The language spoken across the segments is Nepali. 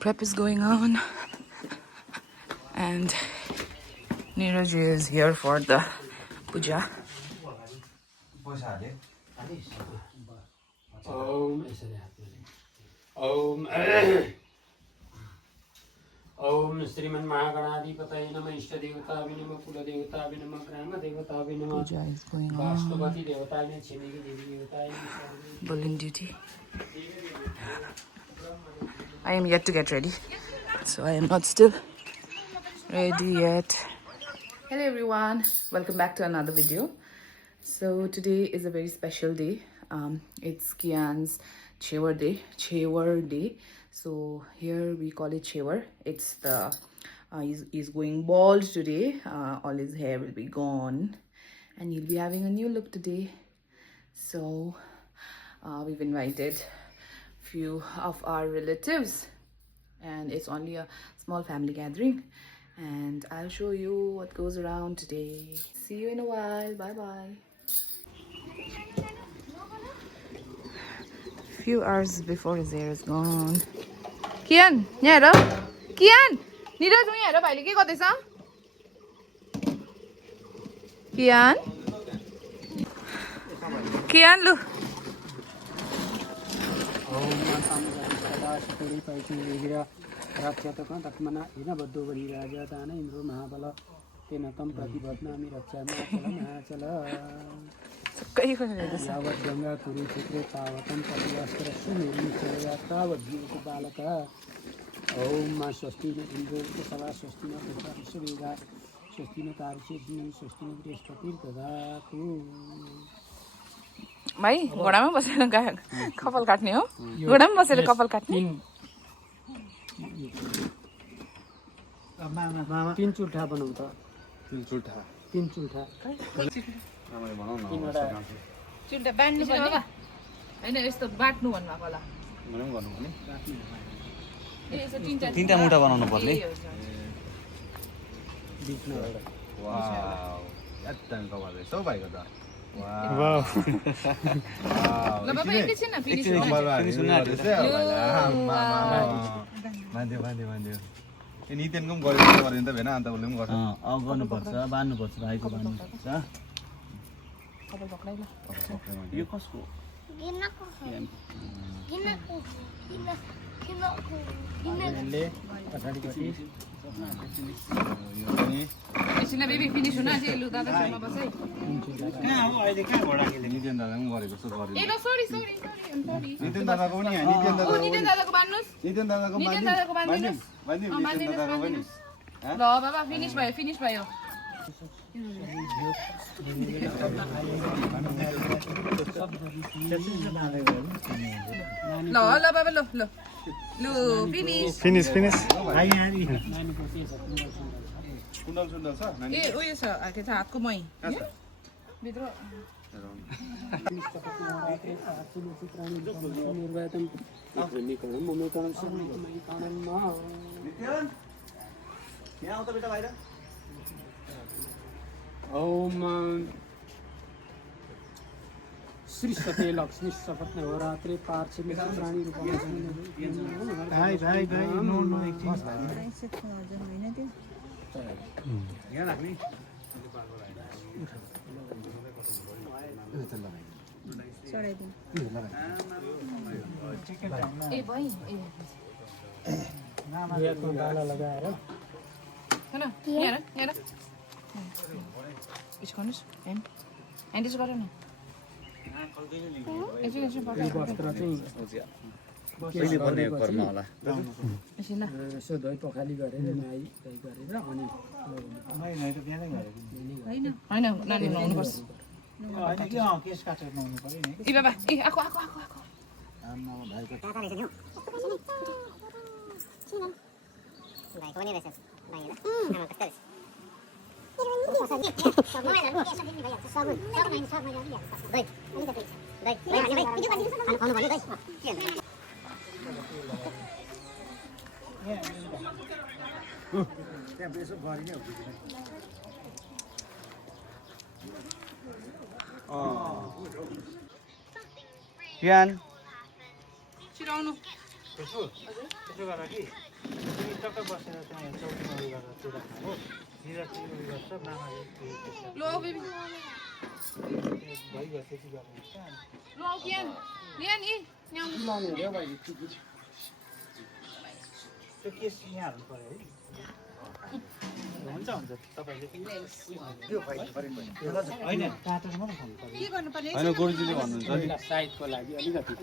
Prep is going on, and Neeraj is here for the puja. Om श्रीमन महागणाधिपतये नमः इष्टदेवताभ्यो नमः कुलदेवताभ्यो नमः ग्रामदेवताभ्यो नमः Puja is going on. वास्तुपति देवताय नमः छिमेकी देवी देवताय Bullion duty. I am yet to get ready, so I am not still ready yet. Hello everyone, welcome back to another video. So today is a very special day. It's Kian's Chevar Day. So here we call it Chevar. It's the he's going bald today. All his hair will be gone, and he'll be having a new look today. So we've invited few of our relatives, and it's only a small family gathering. And I'll show you what goes around today. See you in a while. Bye bye. Few hours before his hair is gone. Kian, here. Kian, Neeraj, you here. Bhai, ke kothe sa? Kian, look. रक्षतकं तत्मना हिनबद्धो बलिराजतान इन्द्रो महाबल तेन तं प्रतिबध्नामि रक्षामि अचल यावत् गंगा कुरुक्षेत्रे तावतं तदिवस्त्रस्य निर्मितया तावद्भूत बालकः ओम मां स्वस्ति न इन्द्रो सदा स्वस्ति न विश्ववेदा स्वस्ति न तारकेतु स्वस्ति न बृहस्पतिर्दधातु भाइ घोडामा बसेर कपाल काट्ने हो घोडामा बसेर कपाल काट्ने तीन चुल्ठा बनाउँ त तीन चुल्ठा चुल्ठा बाँड्नु पर्ने हैन यस्तो बाट्नु भन्नु भएको होला तीनटा मुठा बनाउनु पर्ने वाउ एकदम कमाल रहेछ हौ भाइको त वाउ ल बाबा एकैछिन फिनिश मान्दियो ए नितेनको पनि गरेको त भेन अन्त उसले पनि गर्छ गर्नुपर्छ बान्नुपर्छ भाइको बान्नुपर्छ कपाल पक्राइ ल यो कसको ले पछाडिपट्टि एकछिन बेबी फिनिश हुन चाहिँ लु दादा छेउमा बस है कहाँ हो अहिले कहाँ घोडा खेल्ने नितेन दादाले पनि गरेको जस्तो ए ल सरी नितेन दादाको पनि नितेन दादा नितेन दादाको बान्नुस् नितेन दादाको नितेन दादाको बान्दिनुस् नितेन दादाको पनि ल बाबा फिनिश भयो ल बाबा ल फिनिश कुण्डल सुण्डल छ ए उयो छ के छ हातको मै भित्र यहाँ आउँछ बेटा बाहिर ओम श्री सते लक्ष्मी शपथ नवरात्रे पार्श्व प्राणी रूपमा भाइ नो यहाँ राख्ने ए भाइ बाला लगाएर हैन यहाँ यसो गर्नुहोस् ह्यान्ड यसो गर न वस्त्र चाहिँ कहिले भन्ने कर्म होला यसो दही पखाली गरेर नुहाई दही गरेर अनि होइन नानी नुहाउनुपर्छ ए बाबा ए आको भाइको पनि रहेछ भाइला Kian, छिराउनु त्यसो गर्दा कि तिमी टक्क बसेर त्यहाँ चौकीमा उयो गरेर त्यो राख्नु हो जिरा चाहिँ उयो गर्छ मामाले लो बेबी भइगयो त्यति गर्नुहुन्छ लो किन लिएन इ लाने हो भाइ त्यो केस यहाँ हाल्नु पर्यो है हुन्छ हुन्छ तपाईँले होइन काटेर मात्रै खानु पर्यो के गर्नु पर्ने होइन गुरुजीले भन्नुहुन्छ नि साइडको लागि अलिकति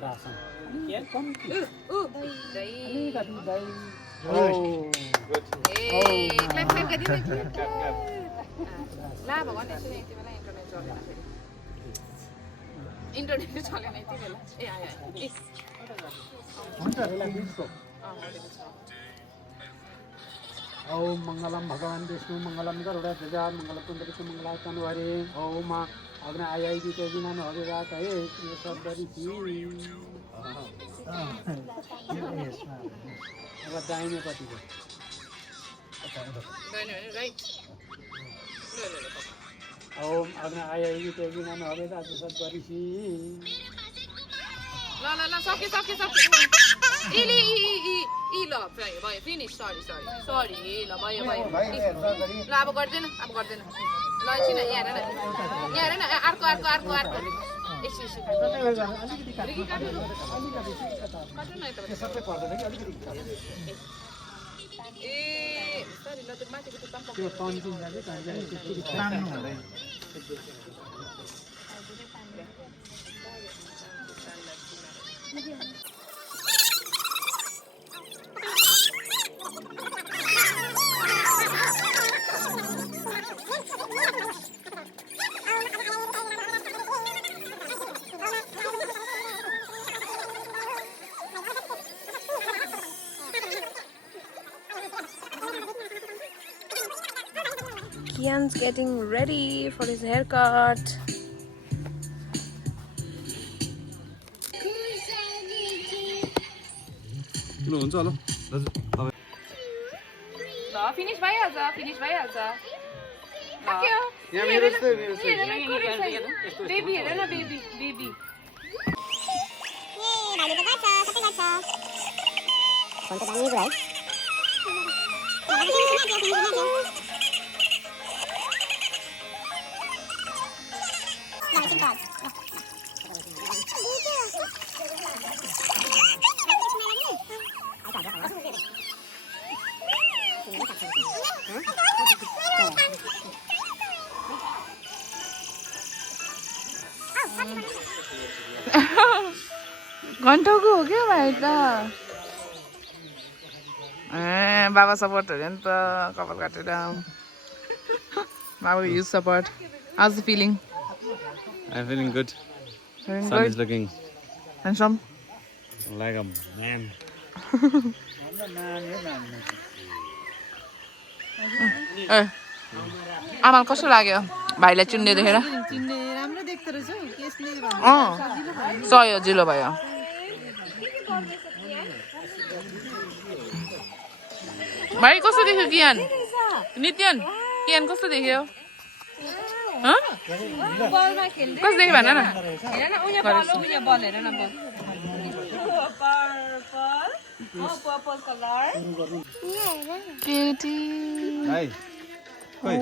रासन अलिकति दही ला भगवान यति बेला इन्टरनेट चलेन फेरि इन्टरनेट चलेन यति बेला ए आयो हुन्छ रिलाक्सको ओम मंगलम भगवान विष्णु मंगलम गरुड़ध्वजा मंगल पुंडरीक मंगलायतनु हरे ओम अग्नि आई दी के बिना न होगा कहे ये सब बड़ी थी अब दाहिने पट्टि को राइट ओम अग्नि आई दी के बिना न होगा तो सब बड़ी थी ल सक्यो इ ल भयो फिनिस सरी ल भयो ल अब गर्दैन ल एकछिन यहाँ हेर न अर्को एकछिन ए सरी ल त्यो माथिको त्यो चम्पक त्यो तन्किन्छ कि त्यसरी तान्नु हुँदैन Kian's getting ready for his haircut. किन हुन्छ होला दाजु तपाईँ ल फिनिस भइहाल्छ यहाँ मेरो जस्तै बेबी हेर न बेबी घन्टाको हो क्या भाइ त ए बाबा सपोर्ट हो नि त कपाल काटेर बाबाको use support how's the feeling I'm feeling good. Feeling Sun good? is looking Handsome? like a man. ए आमालाई कस्तो लाग्यो भाइलाई चुन्ने देखेर चिन्ने राम्रो देख्दो रहेछ हौ केसले सयो जिलो भयो भाइ कस्तो देख्यो कियान नित्यन कियान कस्तो देख्यो बलमा खेल्दै कस्तो देख्यो भन न हेर न उयो बल उयो बल हेर न बल पर्पल कलर केटी Hi. Oi.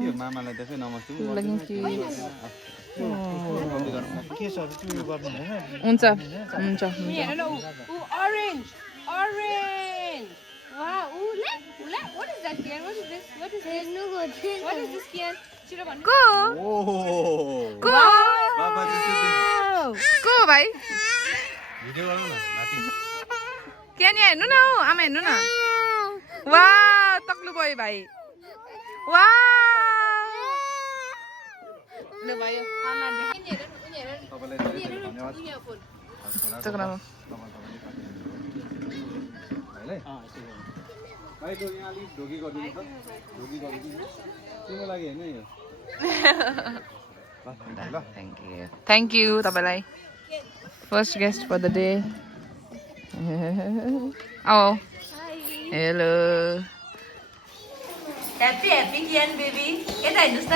के मामालाई त्यसै नमस्ते पनि लगिङ केसहरू चाहिँ उयो गर्नु हुँदैन हुन्छ हेर न ऊ ऑरेंज वाह ऊ ले what is that Kian what is this what is this Kian छिटो भन्नु को Oh. बाबा को भाइ भिडियो गर्नु न नाति कियान यहाँ हेर्नु न हौ आमा हेर्नु न वा तक्लु भयो भाइ वा ल भयो तपाईलाई धेरै धेरै धन्यवाद भाइको यहाँ अलिक ढोगी गरिदिनु त ढोगी गरिदिनु तिम्रो लागि होइन यो ल थ्याङ्क यू तपाईँलाई first guest for the day औ हेलो हैप्पी कियान बेबी यता हेर्नुस् त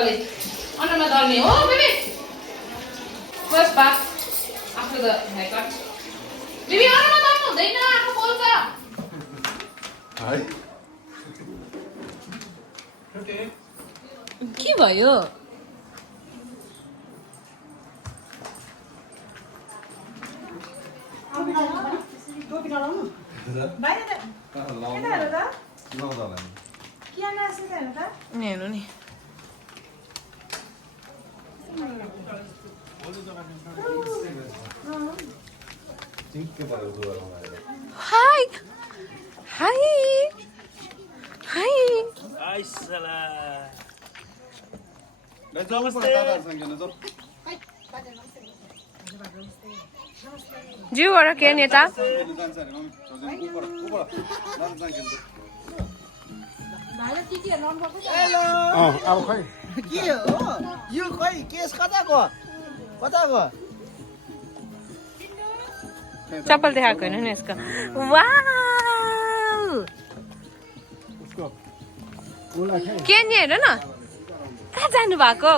टक्कले अनुहारमा दल्ने हो baby first bath after the haircut baby अनुहारमा दल्नु हुँदैन आफू बोल्छ के भयो हेर्नु नि हाई हाई हाई जिउबाट के नि यता अब खै के हो यो खै केस कताको चप्पल देखाएको होइन नि यसको वाउ उसको उसलाई खै के नि हेर न कहाँ जानु भएको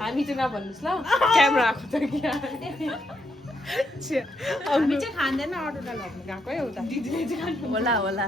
हामी चाहिँ नभन्नुहोस् ल क्यामेरा आएको त हामी चाहिँ खाँदैन अरूलाई लग्नु गएको है उता दिदीले चाहिँ होला होला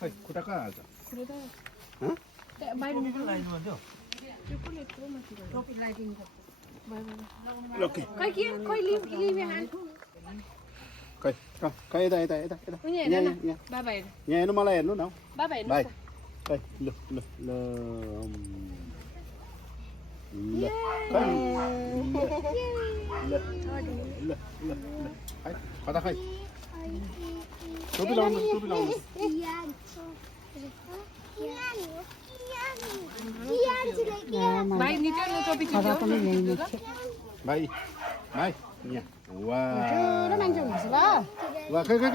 खै खुट्टा कहाँ हाल्छ खै खै यता यता यता यता यहाँ हेर्नु मलाई हेर्नु न भाइ खै ल ल ल ल खै ल ल ल खै कता खै टोपी लाउनु भाइ निकै ल टोपी भाइ भाइ यहाँ वा खै खै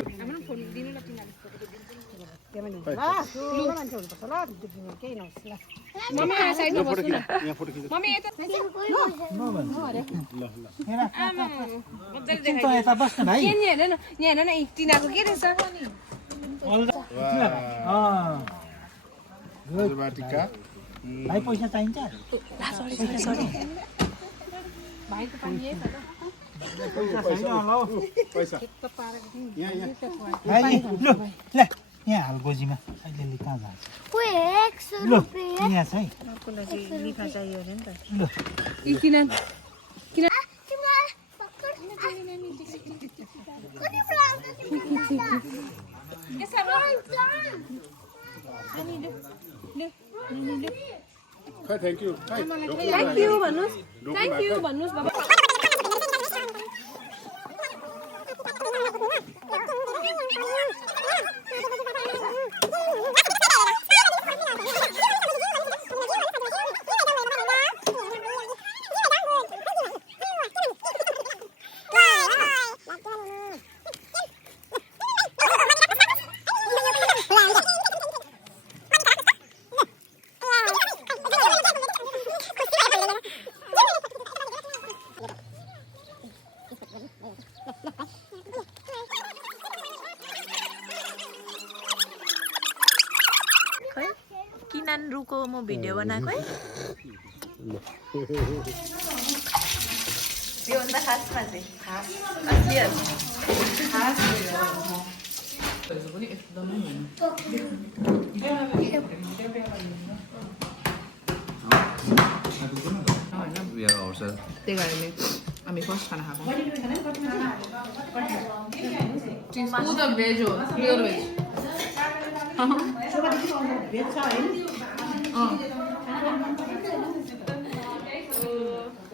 मम्मी यहाँ साइडमा बस्नु न यहाँ फोटो खिच मम्मी यता यता बस्नु भाइ के नि हेर न यहाँ हेर न टिनाको के रहेछ टिका भाइ पैसा चाहिन्छ भाइको पनि यही छ त पैसा यहाँ यहाँ भाइ ल ल यहाँ हाल गोजीमा अहिले कहाँ जान्छ ल यहाँ छ है लिफा चाहियो अरे नि त ल किन खै थ्याङ्क यू थ्याङ्क यू भन्नुहोस् बाबा किनन रुको म भिडियो बनाएको है यो भन्दा खासमा चाहिँ खास पनि एकदमै त्यही कारणले हामी फर्स्ट खाना खाएको भेज हो pure veg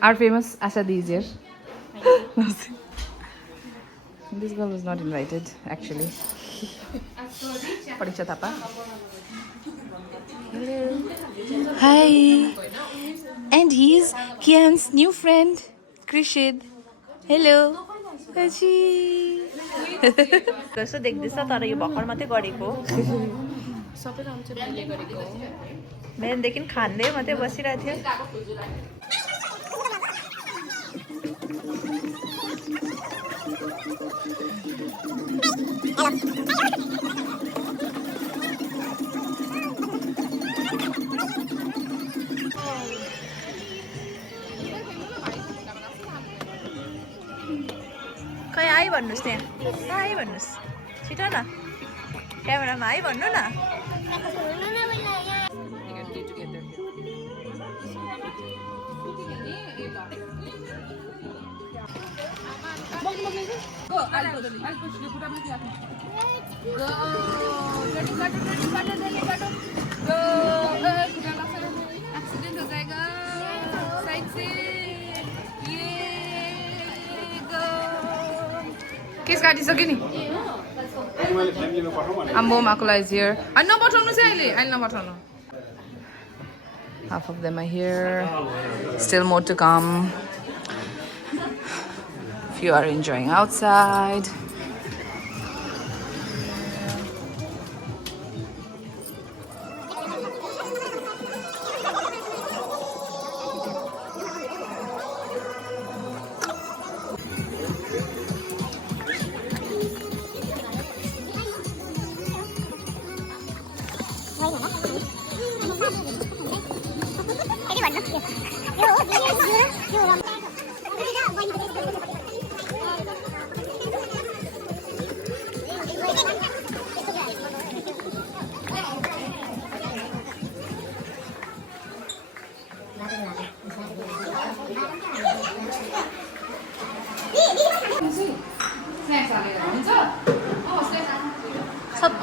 Our famous Ashadi is here. This girl was not invited, actually. परीक्षा Thapa. Hi. And he's Kian's new friend, Krishid. Hello. Haji. जस्तो देख्दैछ तर यो भर्खर मात्रै गरेको सबै काम चाहिँ मैले गरेको हो. बिहानदेखि खाँदै मात्रै बसिरहेको थियो. खै आइ भन्नुहोस् त्यहाँ आइ भन्नुहोस् छिटो न क्यामेरामा आइ भन्नु न. केस काटिसक्यो नि. आम्बोमाको लागि is here. नपठाउनु चाहिँ अहिले नपठाउनु. Half of them are here. Still more to come. Few are enjoying outside.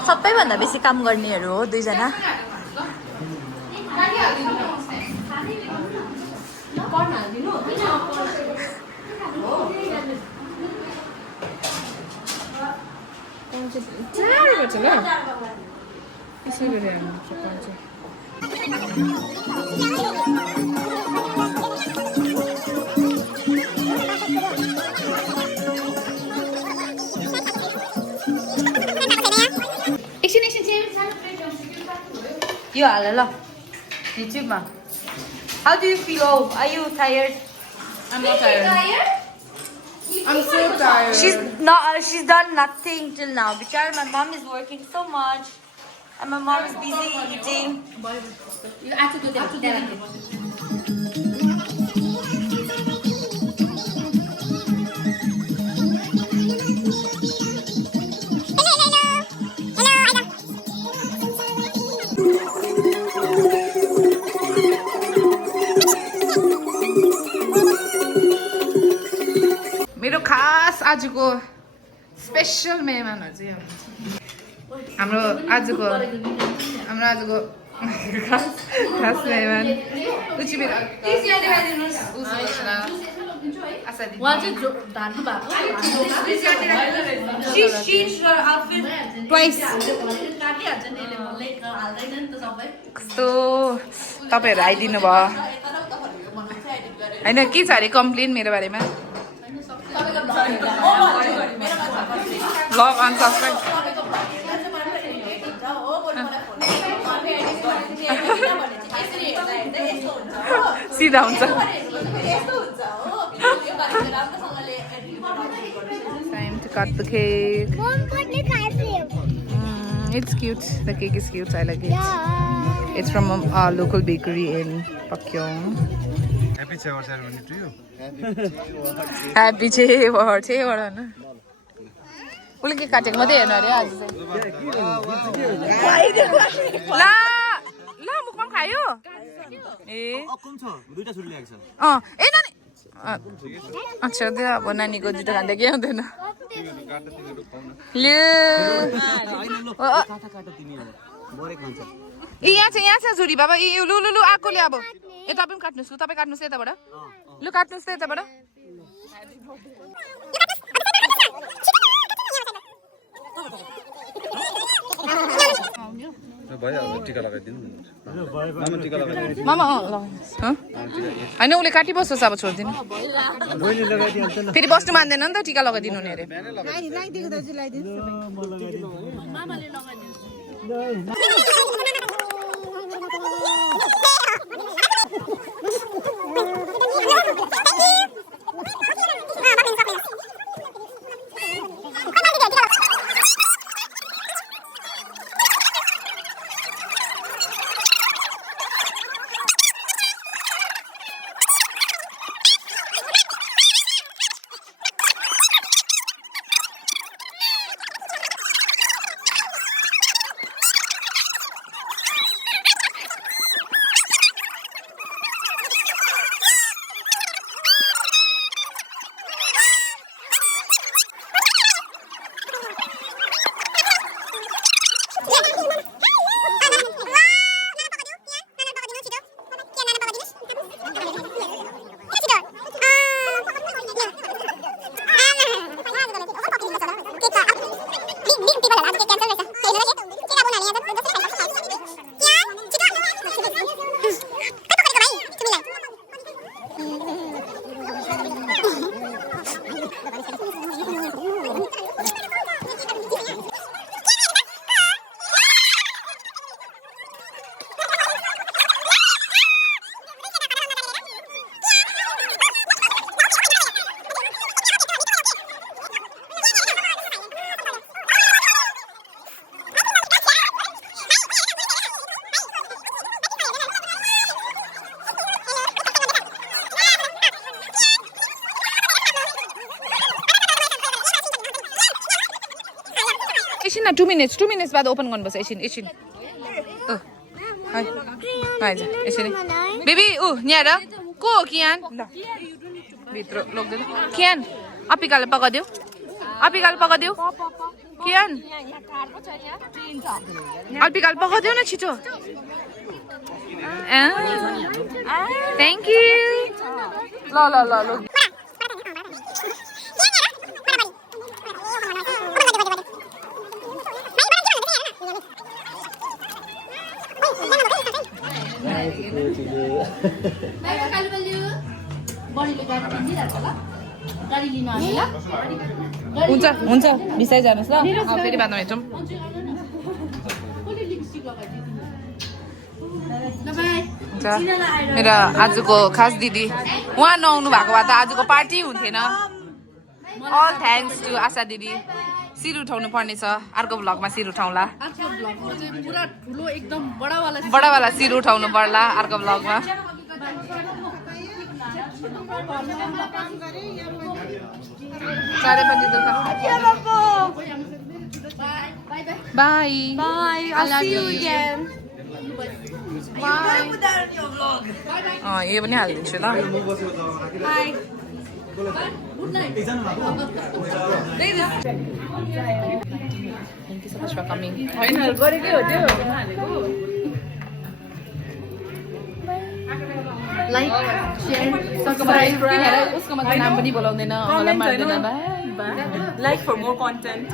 सबैभन्दा बेसी काम गर्नेहरू हो दुईजना. यो हाल ल युट्युबमा. How do you feel? Oh, are you tired? I'm not tired. I'm so tired. She's done nothing till now. Because my mom is working so much, and my mom is busy eating. You have to do that. मेरो खास आजको स्पेशल मेहमानहरू चाहिँ हाम्रो आजको खास मेहमान कस्तो तपाईँहरू आइदिनु भयो होइन. के छ अरे कम्प्लेन मेरो बारेमा? Love and subscribe. सिधा हुन्छ. Time to cut the cake. It's cute. The cake is cute. I like it. It's from a local bakery in Pakyong. Happy Chhawa ceremony to you. Happy Chhawa na. उसले के काटेको मात्रै हेर्नु अरे आज चाहिँ. ला मुखमा खायो. ए नानी अच्छा त्यो अब नानीको जुठो खाँदा के हुँदैन. यहाँ छ छोरी बाबा. ए लु लु लु आएकोले अब ए तपाईँ पनि काट्नुहोस्. तपाईँ काट्नुहोस् यताबाट. लु काट्नुहोस् त यताबाट. भइहाल्छ टिका लगाइदिनु मामा टिका लगाइदिनु मामा होइन उसले काटिबस्छ अब छोडिदिनु फेरि बस्नु मान्दैन नि त टिका लगाइदिनु नि अरे एकछिन न 2 मिनट्स बाद ओपन गर्नुपर्छ एकछिन आइज यसरी बेबी यहाँ हेर को हो कियान ल भित्र लग्दैन कियान अपिकाले पकाइदेऊ कियान अपिकाले पकाइदेऊ न छिटो थ्याङ्क यू ल हुन्छ बिसाइ जानुहोस् ल फेरि बादमा हेर्छौँ हुन्छ मेरो आजको खास दिदी उहाँ नआउनु भएको भए त आजको पार्टी हुन्थेन अल थ्याङ्क्स टु आशा दिदी सिर उठाउनु पर्ने छ अर्को भ्लगमा सिर उठाउँला बडावाला सिर उठाउनु पर्ला अर्को भ्लगमा बाई यो पनि हालिदिन्छु ल Thank you so much for coming. Like, share, subscribe. उसको मात्र नाम पनि बोलाउँदैन होला मार्दैन. Like for more content.